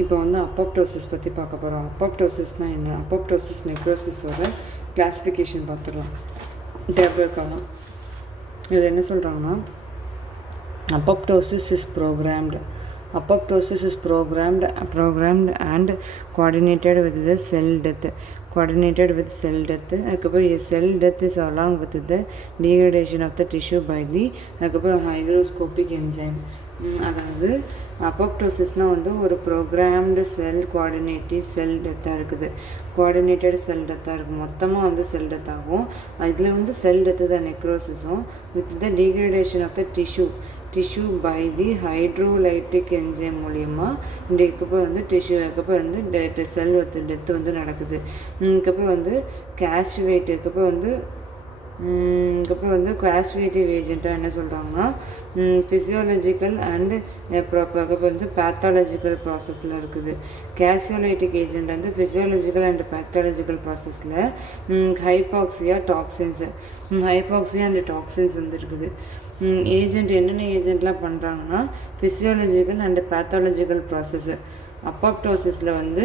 இப்போ வந்து அப்போப்டோசிஸ் பற்றி பார்க்க போகிறோம். அப்போப்டோசிஸ்னால் என்ன? அப்போப்டோசிஸ் நெக்ரோசிஸோட கிளாஸிஃபிகேஷன் பார்த்துடலாம். டேபிள் இருக்கலாம். இதில் என்ன சொல்கிறாங்கன்னா, apoptosis is programmed. Apoptosis is programmed and coordinated with the cell death. அதுக்கப்புறம் cell death is along with the degradation of the tissue by the அதுக்கப்புறம் hygroscopic enzyme. அதாவது அப்போப்டோசிஸ்னால் வந்து ஒரு ப்ரோக்ராம்டு செல் கோஆர்டினேட்டிவ் செல் டெத்தாக இருக்குது. கோஆர்டினேட்டட் செல் டெத்தாக இருக்குது. மொத்தமாக வந்து செல் டெத் ஆகும். இதில் வந்து செல் டெத்து தான் நெக்ரோசிஸும் with the degradation of the tissue by the hydrolytic enzyme மூலிமா இதுக்கப்புறம் வந்து அதுக்கப்புறம் வந்து செல் டெத்து வந்து நடக்குது. இதுக்கப்புறம் வந்து கேஷுவேட் இதுக்கப்புறம் வந்து குவாசிவேட்டிவ் ஏஜென்ட்டாக என்ன சொல்கிறாங்கன்னா ஃபிசியாலஜிக்கல் அண்டு அதுக்கப்புறம் வந்து பேத்தாலஜிக்கல் ப்ராசஸில் இருக்குது. கேஷியோலைட்டிக் ஏஜென்ட் வந்து ஃபிசியாலஜிக்கல் அண்ட் பேத்தாலஜிக்கல் ப்ராசஸில் ஹைபாக்சியா அண்ட் டாக்ஸின்ஸ் வந்து இருக்குது. ஏஜென்ட் என்னென்ன ஏஜென்ட்லாம் பண்ணுறாங்கன்னா ஃபிசியாலஜிக்கல் அண்டு பேத்தாலஜிக்கல் ப்ராசஸ்ஸு. அப்போப்டோசிஸில் வந்து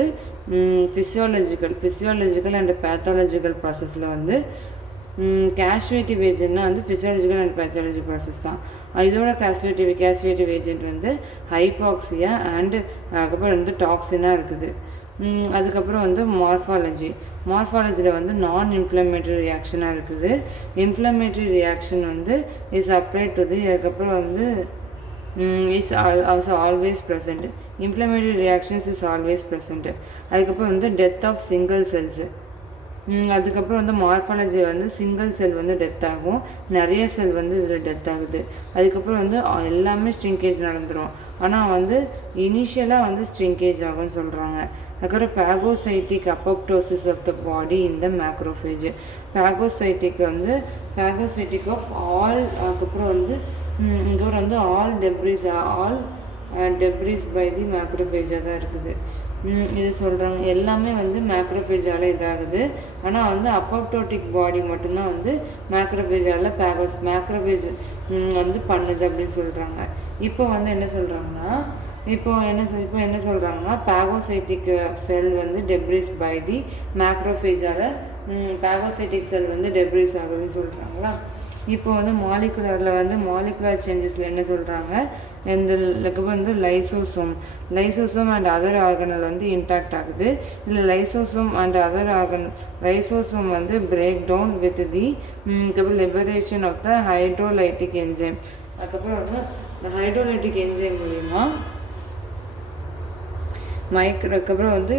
ஃபிசியாலஜிக்கல் அண்ட் பேத்தாலஜிக்கல் ப்ராசஸில் வந்து கேஷுவேட்டிவ் ஏஜென்ட்னா வந்து ஃபிசியாலஜிக்கல் அண்ட் பேத்தாலஜி ப்ராசஸ் தான். இதோட கேஷுவேட்டிவ் ஏஜென்ட் வந்து ஹைபாக்சியா அண்டு அதுக்கப்புறம் வந்து டாக்ஸினாக இருக்குது. அதுக்கப்புறம் வந்து மார்ஃபாலஜியில் வந்து நான் இன்ஃப்ளமேட்டரி ரியாக்ஷனாக இருக்குது. இன்ஃப்ளமேட்டரி ரியாக்ஷன் வந்து இஸ் அப்ளைட் டு தி அதுக்கப்புறம் வந்து is also always present. Inflammatory reactions is always present. அதுக்கப்புறம் வந்து டெத் ஆஃப் சிங்கிள் செல்ஸு. அதுக்கப்புறம் வந்து மார்ஃபாலஜி வந்து சிங்கிள் செல் வந்து டெத் ஆகும், நிறைய செல் வந்து இதில் டெத் ஆகுது. அதுக்கப்புறம் வந்து எல்லாமே ஸ்ட்ரிங்கேஜ் நடந்துடும். ஆனால் வந்து இனிஷியலாக வந்து ஸ்ட்ரிங்கேஜ் ஆகும்னு சொல்கிறாங்க. அதுக்கப்புறம் phagocytic apoptosis of the body in the macrophage. Phagocytic of all அதுக்கப்புறம் வந்து இங்கே வந்து ஆல் டெப்ரிஸ் பை தி மேக்ரோஃபேஜாக தான் இருக்குது. இது சொல்கிறாங்க. எல்லாமே வந்து மேக்ரோஃபேஜால் இதாகுது. ஆனால் வந்து அப்போப்டோட்டிக் பாடி மட்டும்தான் வந்து மேக்ரோஃபேஜால் மேக்ரோஃபேஜ் வந்து பண்ணுது அப்படின்னு சொல்கிறாங்க. இப்போ வந்து என்ன சொல்கிறாங்கன்னா பாகோசைட்டிக் செல் வந்து டெப்ரிஸ் பை தி மேக்ரோஃபேஜால் பாகோசைட்டிக் செல் வந்து டெப்ரிஸ் ஆகுதுன்னு சொல்கிறாங்களா. இப்போ வந்து மாலிகுலர் சேஞ்சஸில் என்ன சொல்கிறாங்க, இந்த வந்து லைசோசோம் அண்ட் அதர் ஆர்கனல் வந்து இன்டாக்ட் ஆகுது. இதில் லைசோசோம் வந்து break down with the liberation of the hydrolytic enzyme. அதுக்கப்புறம் வந்து இந்த ஹைட்ரோலைட்டிக் என்சைம் மூலிமா அதுக்கப்புறம் வந்து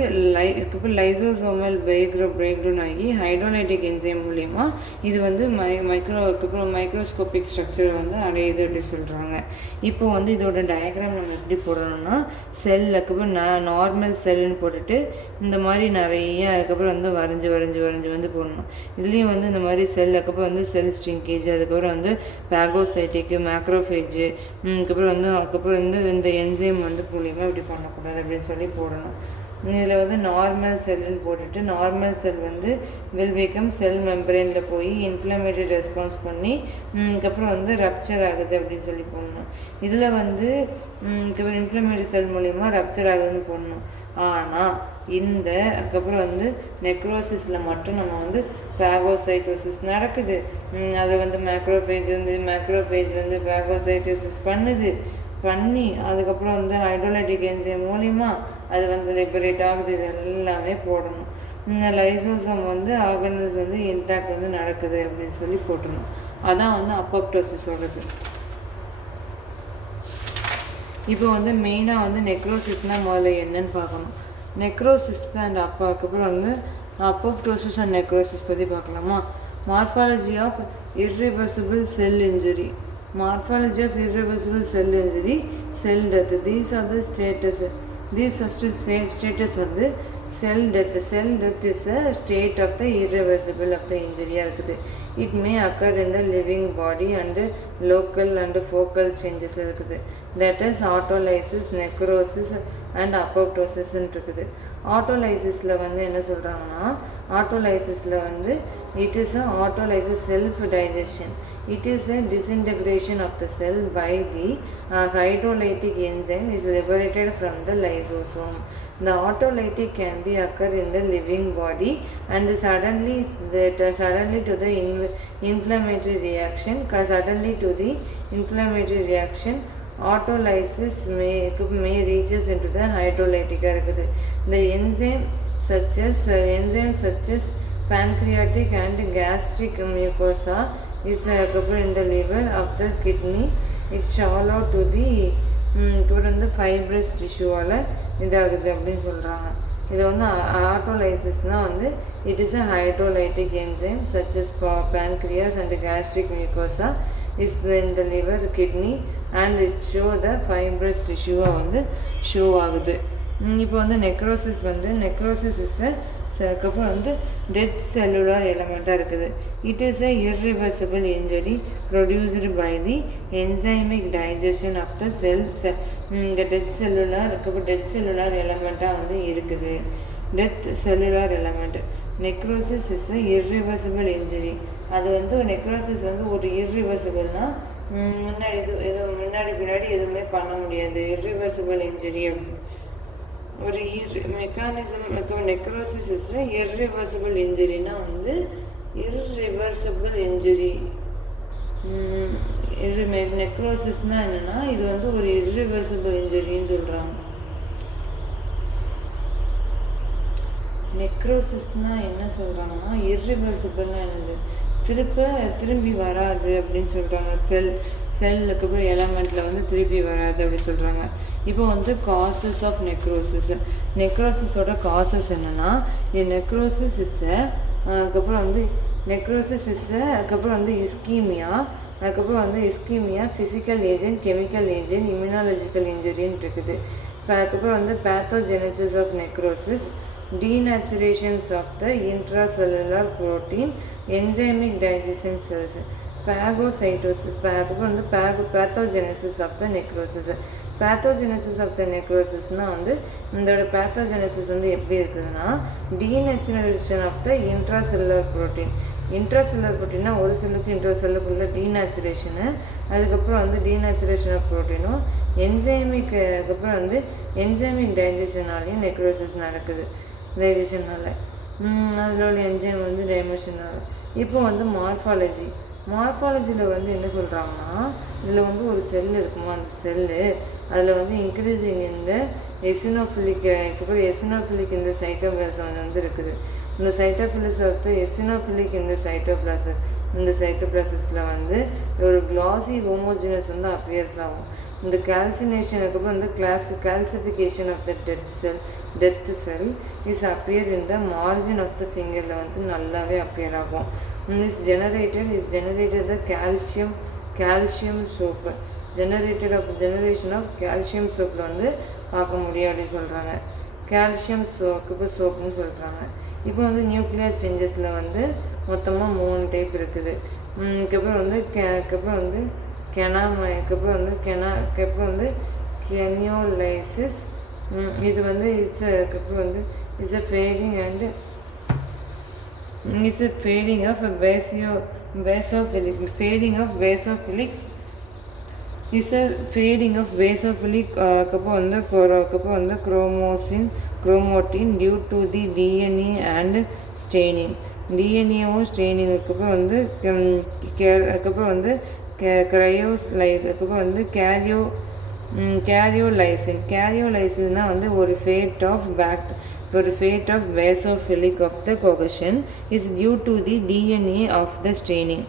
லைசோசோமல் பிரேக் டவுன் ஆகி ஹைட்ரோலைட்டிக் என்சைம் மூலிமா இது வந்து மைக்ரோஸ்கோபிக் ஸ்ட்ரக்சர் வந்து அடையுது அப்படி சொல்கிறாங்க. இப்போ வந்து இதோட டயக்ராம் நம்ம எப்படி போடணும்னா அதுக்கப்புறம் நார்மல் செல்லுன்னு போட்டுட்டு இந்த மாதிரி நிறைய அதுக்கப்புறம் வந்து வரைஞ்சி வந்து போடணும். இதுலேயும் வந்து இந்த மாதிரி அதுக்கப்புறம் வந்து செல் ஸ்ட்ரிங்கேஜ், அதுக்கப்புறம் வந்து பாகோசைட்டிக்கு மேக்ரோஃபேஜ், அதுக்கப்புறம் வந்து இந்த என்சைம் வந்து மூலிமா இப்படி பண்ணக்கூடாது அப்படின்னு சொல்லி போடணும். இதில் வந்து நார்மல் செல்லுன்னு போட்டுட்டு நார்மல் செல் வந்து வில் பிகம் செல் மெம்பரேனில் போய் இன்ஃப்ளமேட்டரி ரெஸ்பான்ஸ் பண்ணி அதுக்கப்புறம் வந்து ரப்சர் ஆகுது அப்படின்னு சொல்லி போடணும். இதில் வந்து இன்ஃப்ளமேட்டரி செல் மூலிமா ரப்சர் ஆகுதுன்னு போடணும். ஆனால் அதுக்கப்புறம் வந்து நெக்ரோசிஸில் மட்டும் நம்ம வந்து பாகோசைட்டோசிஸ் நடக்குது. அதை வந்து மேக்ரோஃபேஜ் வந்து பாகோசைட்டோசிஸ் பண்ணி அதுக்கப்புறம் வந்து ஹைட்ரோலைட்டிக் என்சைம் மூலிமா அது வந்து லிபரேட் ஆகுது. இது எல்லாமே போடணும். இந்த லைசோசோம் வந்து ஆர்கனல்ஸ் வந்து இன்டாக்ட் வந்து நடக்குது அப்படின்னு சொல்லி போட்டுடணும். அதான் வந்து அப்போப்டோசிஸோடது. இப்போ வந்து மெயினாக வந்து நெக்ரோசிஸ்னால் முதல்ல என்னன்னு பார்க்கணும். நெக்ரோசிஸ் அண்ட் அதுக்கப்புறம் வந்து அப்போப்டோசிஸ் அண்ட் நெக்ரோசிஸ் பற்றி பார்க்கலாமா. Morphology of irreversible cell injury, cell death. These are the status வந்து cell death is a state of the irreversible of the injury இருக்குது. It may occur in the living body and local and focal changes இருக்குது. That is autolysis, necrosis and apoptosis இருக்குது. ஆட்டோலைசிஸில் வந்து என்ன சொல்கிறாங்கன்னா ஆட்டோலைசிஸில் வந்து it is autolysis self digestion. It is a disintegration of the cell by the hydrolytic enzyme is liberated from the lysosome. The autolytic can be occur in the living body and suddenly to the inflammatory reaction autolysis may reaches into the hydrolytic. The enzyme such as pancreatic and gastric mucosa is in the liver of the kidney. It's shallow to the fibrous tissue இதாகுது அப்படின்னு சொல்கிறாங்க. இது வந்து ஆட்டோலைசிஸ்னால் வந்து it is a hydrolytic enzyme such as pancreas and gastric mucosa is in the liver, kidney and it show the fibrous tissue வந்து show ஆகுது. இப்போ வந்து நெக்ரோசிஸ் அதுக்கப்புறம் வந்து டெட் செல்லுலார் எலமெண்ட்டாக இருக்குது. It is a irreversible injury produced by the enzymic digestion of the இந்த dead cellular எலமெண்ட்டாக வந்து இருக்குது. Death cellular element necrosis is a irreversible injury. அது வந்து நெக்ரோசிஸ் வந்து ஒரு இர்ரிவர்சிபிள்னால் முன்னாடி பின்னாடி எதுவுமே பண்ண முடியாது. இர்ரிவர்சிபிள் இன்ஜரி ஒரு மெக்கானிசம். இப்போ நெக்ரோசிஸ் இஸ் இர்ரிவர்சிபிள் இன்ஜுரினா வந்து இர்ரிவர்சிபிள் இன்ஜுரி. நெக்ரோசிஸ்னால் என்னென்னா இது வந்து ஒரு இர்ரிவர்சிபிள் இன்ஜுரின்னு சொல்கிறாங்க. நெக்ரோசிஸ்னால் என்ன சொல்கிறாங்கன்னா இர்ரிவர்சிபிள்னால் என்னது திரும்பி வராது அப்படின்னு சொல்கிறாங்க. செல்லுக்கு போய் எலமெண்ட்டில் வந்து திருப்பி வராது அப்படின்னு சொல்கிறாங்க. இப்போ வந்து காசஸ் ஆஃப் நெக்ரோசிஸோட காசஸ் என்னென்னா நெக்ரோசிஸ் அதுக்கப்புறம் வந்து ischaemia physical agent, chemical agent, immunological இன்ஜுரின்னு இருக்குது. அதுக்கப்புறம் வந்து pathogenesis of necrosis, denaturations of the intracellular protein, enzymic digestion cells, phagocytosis, pathogenesis of the necrosis. Pathogenesis of the necrosisனால் வந்து இதோட பேத்தோஜெனசிஸ் வந்து எப்படி இருக்குதுன்னா டீநேச்சுரேஷன் ஆஃப் த இன்ட்ராசெல்லுலர் ப்ரோட்டீன்னா ஒரு செல்லுக்கு இன்னொரு செல்லுக்குள்ள டீநேச்சுரேஷனு, அதுக்கப்புறம் வந்து டீநேச்சுரேஷன் ஆஃப் ப்ரோட்டீனும் அதுக்கப்புறம் வந்து என்சைமிக் டைஜஷனாலையும் நெக்ரோசிஸ் நடக்குது. டைஜஷனால் அதில் உள்ள என்ஜைம் வந்து டைமேஷன் ஆகும். இப்போ வந்து மார்ஃபாலஜியில் வந்து என்ன சொல்கிறாங்கன்னா இதில் வந்து ஒரு செல் இருக்குமா, அந்த செல்லு அதில் வந்து இன்க்ரீஸிங் இந்த எசினோஃபிலிக் இந்த சைட்டோபிளாசம் வந்து இருக்குது. இந்த சைட்டோபிளாஸ் எசினோஃபிலிக் இந்த சைட்டோபிளாசஸில் வந்து ஒரு கிளாசி ஹோமோஜினஸ் வந்து அப்பியர்ஸ் ஆகும். இந்த கால்சினேஷனுக்கு வந்து calcification of the death cell is appear in the margin of the ஃபிங்கரில் வந்து நல்லாவே அப்பியர் ஆகும். Is generated the calcium soap generation of calcium சோப்பில் வந்து பார்க்க முடியும் அப்படின்னு சொல்கிறாங்க. கால்சியம் சோப்புன்னு சொல்கிறாங்க. இப்போ வந்து நியூக்ளியர் சேஞ்சஸில் வந்து மொத்தமாக 3 டைப் இருக்குது. அதுக்கப்புறம் வந்து கெனியோலைசிஸ். இது வந்து it's a fading of basophilic அதுக்கப்புறம் வந்து chromatin due to the DNA and staining. டிஎன்ஏவும் ஸ்ட்ரெயினிங் அதுக்கப்புறம் வந்து அதுக்கப்புறம் வந்து கேரியோலைசின்னால் வந்து ஒரு fade of basophilic of the cogation is due to the DNA of the staining.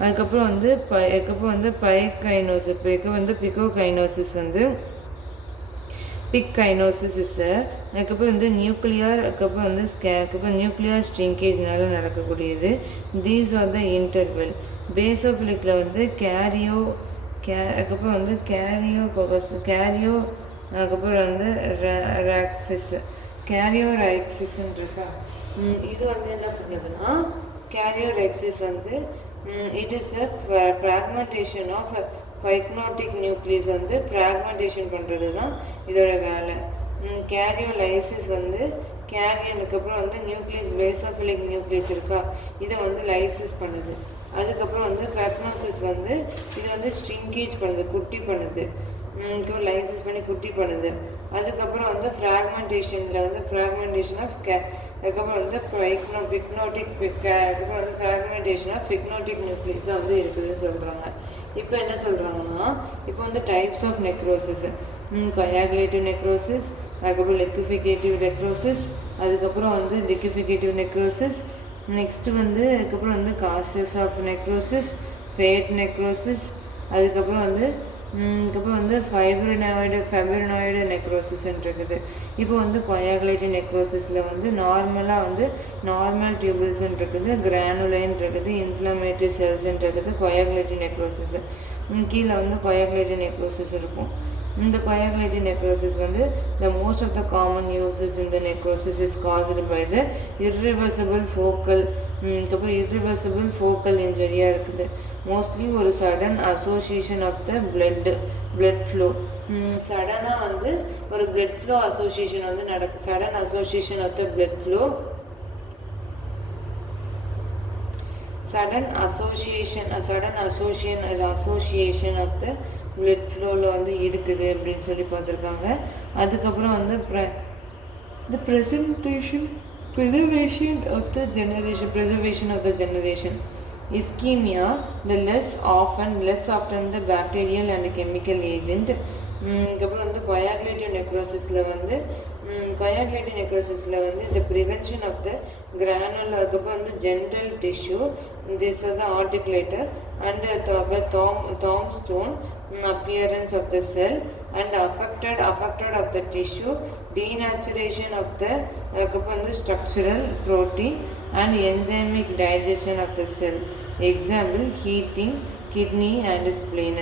அதுக்கப்புறம் வந்து பிகோகைனோசிஸ் வந்து அதுக்கப்புறம் வந்து நியூக்ளியர் ஸ்ட்ரிங்கேஜ்னால நடக்கக்கூடியது. These are the interval. பேசோஃபிலிக்கில் வந்து அதுக்கப்புறம் வந்து அதுக்கப்புறம் வந்து கேரியோரைக்சிஸ்ன்னு இருக்கா. இது வந்து என்ன பண்ணுதுன்னா கேரியோரைக்சிஸ் வந்து it is a fragmentation of pyknotic nucleus வந்து ஃப்ராக்மெண்டேஷன் பண்ணுறது தான் இதோட வேலை. கேரியோலைசிஸ் வந்து கேரியனுக்கு அப்புறம் வந்து நியூக்ளியஸ் பேசோஃபிலிக் நியூக்ளியஸ் இருக்கா, இதை வந்து லைசிஸ் பண்ணுது. அதுக்கப்புறம் வந்து ப்ரெக்னோசிஸ் வந்து இது வந்து ஸ்ட்ரிங்கேஜ் பண்ணுது, குட்டி பண்ணுது, லைசஸ் பண்ணி குட்டி பண்ணுது. அதுக்கப்புறம் வந்து ஃப்ராக்மெண்டேஷனில் வந்து ஃப்ராக்மெண்டேஷன் ஆஃப் அதுக்கப்புறம் வந்து பிக்னோட்டிக் அதுக்கப்புறம் வந்து ஃப்ராக்மெண்டேஷன் ஆஃப் பிக்னோட்டிக் நியூக்ளியஸாக வந்து இருக்குதுன்னு சொல்கிறாங்க. இப்போ என்ன சொல்கிறாங்கன்னா, இப்போ வந்து டைப்ஸ் ஆஃப் நெக்ரோசிஸ், கொயாகுலேட்டிவ் நெக்ரோசிஸ், அதுக்கப்புறம் லிக்விஃபிகேட்டிவ் நெக்ரோசிஸ், அதுக்கப்புறம் வந்து லிக்விஃபிகேட்டிவ் நெக்ரோசிஸ், நெக்ஸ்ட்டு வந்து அதுக்கப்புறம் வந்து causes of necrosis, fat necrosis, அதுக்கப்புறம் வந்து ஃபைப்ரினாய்டு நெக்ரோசிஸ்ன்னு இருக்குது. இப்போ வந்து கொயாகுலேட்டிவ் நெக்ரோசிஸில் வந்து நார்மலாக வந்து நார்மல் டியூபிள்ஸ்ன்னு இருக்குது, கிரானுலைன் இருக்குது, இன்ஃப்ளமேட்டரி செல்ஸ்ன்னு இருக்குது கொயாகுலேட்டிவ் நெக்ரோசிஸ். கீழே வந்து கொயாகுலேட்டிவ் நெக்ரோசிஸ் இருக்கும். இந்த coagulative necrosis வந்து the most of the common uses in the necrosis is caused by the irreversible focal injury இருக்குது. மோஸ்ட்லி ஒரு sudden association of the blood flow, சடனாக வந்து ஒரு பிளட் ஃப்ளோ அசோசியேஷன் வந்து நடக்கும். Sudden association of the blood flow, sudden association of the blood ஃப்ளோவில் வந்து இருக்குது அப்படின்னு சொல்லி பார்த்துருக்காங்க. அதுக்கப்புறம் வந்து the preservation of the generation. Ischemia, the less often the bacterial and chemical agent. அதுக்கப்புறம் வந்து coagulative necrosisல வந்து the prevention of the granule, அதுக்கப்புறம் வந்து genital tissue, this is the articulator and the tombstone appearance of the cell and affected of the tissue, denaturation of the structural protein and enzymic digestion of the cell. Example, heating, kidney and spleen.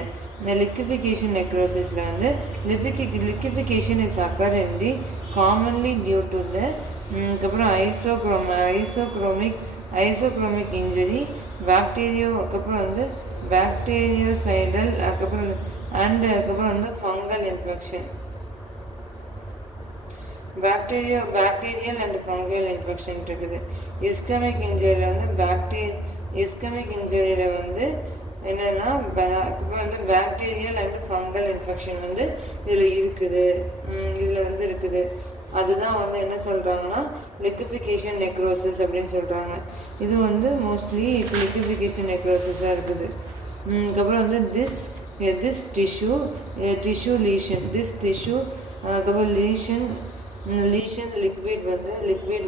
The liquefaction necrosis வந்து liquefaction is occur in the commonly due to the isochronic injury, bactericidal and fungal infection. Bacterial and fungal infection இருக்குது. ischemic injury வந்து ischemic injury வந்து என்னன்னா bacterial and fungal infection வந்து இதில் வந்து இருக்குது. அதுதான் வந்து என்ன சொல்கிறாங்கன்னா லிக்விஃபிகேஷன் நெக்ரோசிஸ் அப்படின்னு சொல்கிறாங்க. இது வந்து மோஸ்ட்லி இப்போ லிக்விஃபிகேஷன் நெக்ரோசிஸாக இருக்குது. அதுக்கப்புறம் வந்து திஸ் டிஷ்யூ லீஷன், அதுக்கப்புறம் லீஷன் லிக்விட்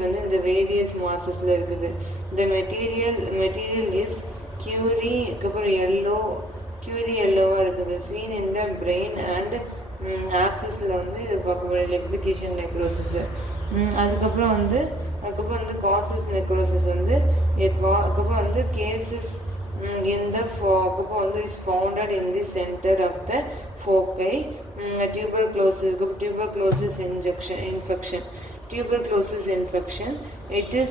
வந்து இந்த வேரியஸ் மாசஸில் இருக்குது. இந்த மெட்டீரியல் இஸ் curie yellow இருக்குது. seen in the brain and abscessல வந்து இது பார்க்கக்கூடிய liquefaction necrosis. அதுக்கப்புறம் வந்து causes necrosis வந்து அதுக்கப்புறம் வந்து cases in the அதுக்கப்புறம் வந்து is founded in the center of the foci. tuberculosis infection. It is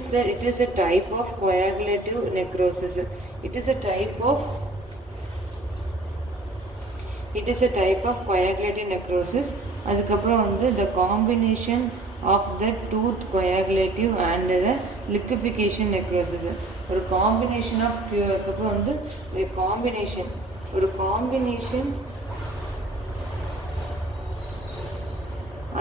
a type of coagulative necrosis. It is a type of coagulative necrosis. அதுக்கப்புறம் வந்து the combination of the tooth coagulative and the liquefaction necrosis. ஒரு combination of அதுக்கப்புறம் வந்து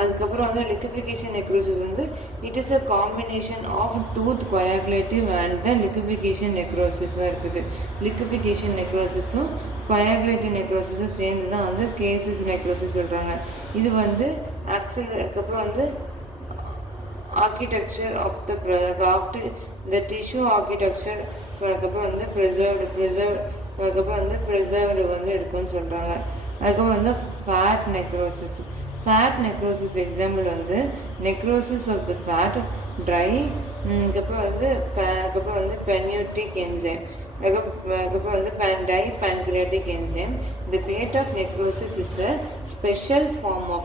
அதுக்கப்புறம் வந்து liquefaction necrosis வந்து it is a combination of tooth coagulative and the liquefaction necrosis இருக்குது. liquefaction necrosisம் coagulative necrosisம் சேர்ந்து தான் வந்து cases necrosis சொல்கிறாங்க. இது வந்து அதுக்கப்புறம் வந்து architecture of the tissue architecture அதுக்கப்புறம் வந்து preserved வந்து இருக்குன்னு சொல்கிறாங்க. அதுக்கப்புறம் வந்து fat necrosis example வந்து necrosis of the fat, dry, அதுக்கப்புறம் வந்து pancreatic enzyme, அதுக்கப்புறம் வந்து pancreatic enzyme. The fate of necrosis is a special form of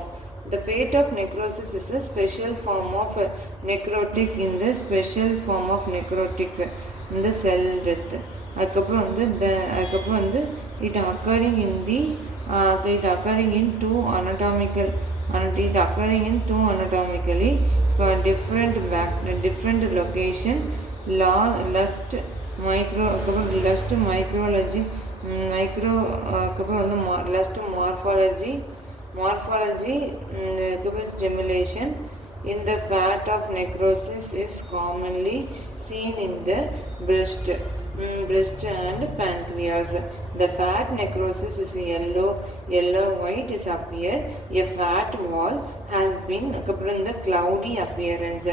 necrotic in the special form of necrotic in the cell death. அதுக்கப்புறம் வந்து it occurring in two anatomically different location, micro அதுக்கப்புறம் lest மைக்ரோலஜி அதுக்கப்புறம் வந்து lest morphology அதுக்கப்புறம் stimulation in the fat of necrosis is commonly seen in the breast and pancreas. The fat necrosis is yellow white is appear. A fat wall has been the cloudy appearance.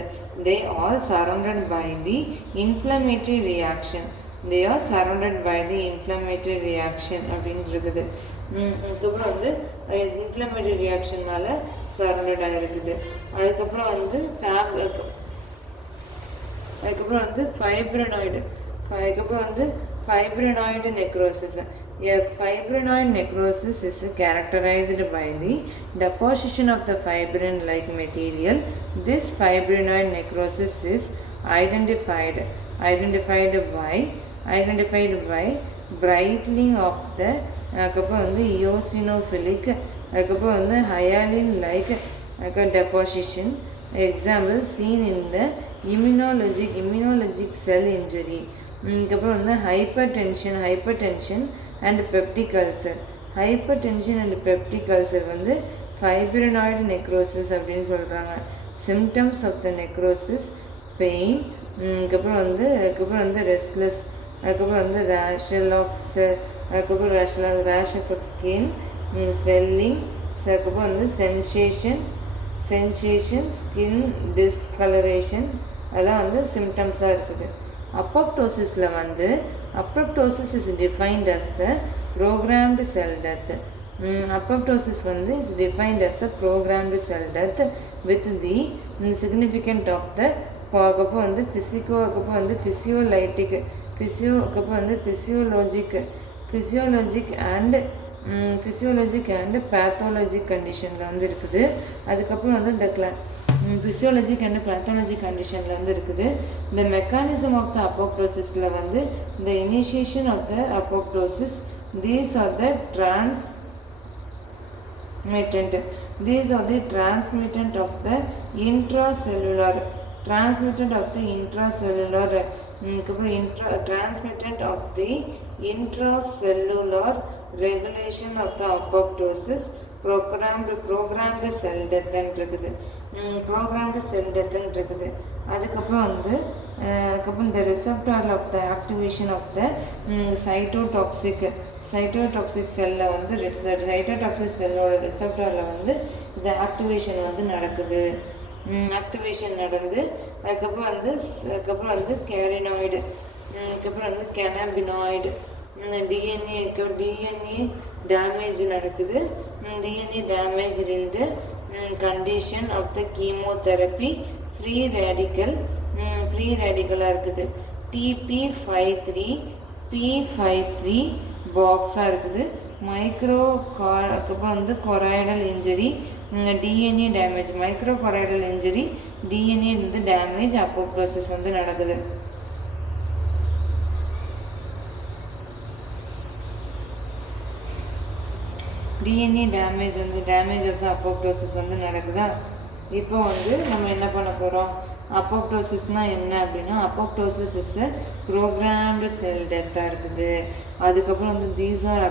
They are surrounded by the inflammatory reaction. அப்படின்னு இருக்குது. அதுக்கப்புறம் வந்து inflammatory ரியாக்ஷனால் சரௌண்டடாக இருக்குது. அதுக்கப்புறம் வந்து fibrinoid necrosis. A fibrinoid necrosis is characterized by the deposition of the fibrin-like material. This fibrinoid necrosis is identified by brightening of the அதுக்கப்புறம் வந்து eosinophilic அதுக்கப்புறம் வந்து hyaline like deposition. Example seen in the immunologic cell injury. அதுக்கப்புறம் வந்து hypertension and peptic ulcer. Hypertension and peptic ulcer வந்து fibrinoid necrosis அப்படின்னு சொல்கிறாங்க. Symptoms of the necrosis pain அதுக்கப்புறம் வந்து restless அதுக்கப்புறம் வந்து rashes of skin swelling அதுக்கப்புறம் வந்து sensation skin discoloration அதெல்லாம் வந்து சிம்டம்ஸாக இருக்குது. apoptosis is defined as the programmed cell death. Apoptosis வந்து is defined as the programmed cell death with the significant of the அதுக்கப்புறம் வந்து அதுக்கப்புறம் வந்து physiologic and pathologic கண்டிஷனில் வந்து இருக்குது. அதுக்கப்புறம் வந்து இந்த physiologic and pathologic conditionல வந்து இருக்குது. The mechanism of the apoptosisல வந்து the initiation of the apoptosis, these are the transmittant of the intracellular transmittant of the intracellular regulation of the apoptosis, programmed cell death இருக்குது. programmed cell death இருக்குது. அதுக்கப்புறம் வந்து the receptor of the activation of the cytotoxic செல்ல வந்து cytotoxic செல்லோட ரிசப்டாரில் வந்து இந்த activation வந்து நடக்குது. ஆக்டிவேஷன் நடந்து அதுக்கப்புறம் வந்து கேரினாய்டு அதுக்கப்புறம் வந்து கேனாபினாய்டு டிஎன்ஏ டேமேஜ் நடக்குது. டிஎன்ஏ டேமேஜ் இருந்து condition of the chemotherapy free radical இருக்குது. P53 பாக்ஸாக இருக்குது. அதுக்கப்புறம் வந்து choroidal injury DNA damage microchoroidal injury DNA வந்து டேமேஜ் அப்போப்டோசிஸ் வந்து நடக்குது. DNA damage of the apoptosis வந்து நடக்குதா. இப்போ வந்து நம்ம என்ன பண்ண போகிறோம், அப்போப்டோசிஸ்னால் என்ன அப்படின்னா, அப்போப்டோசிஸ் இஸ் அ ப்ரோக்ராம்டு செல் டெத்தாக இருக்குது. அதுக்கப்புறம் வந்து these are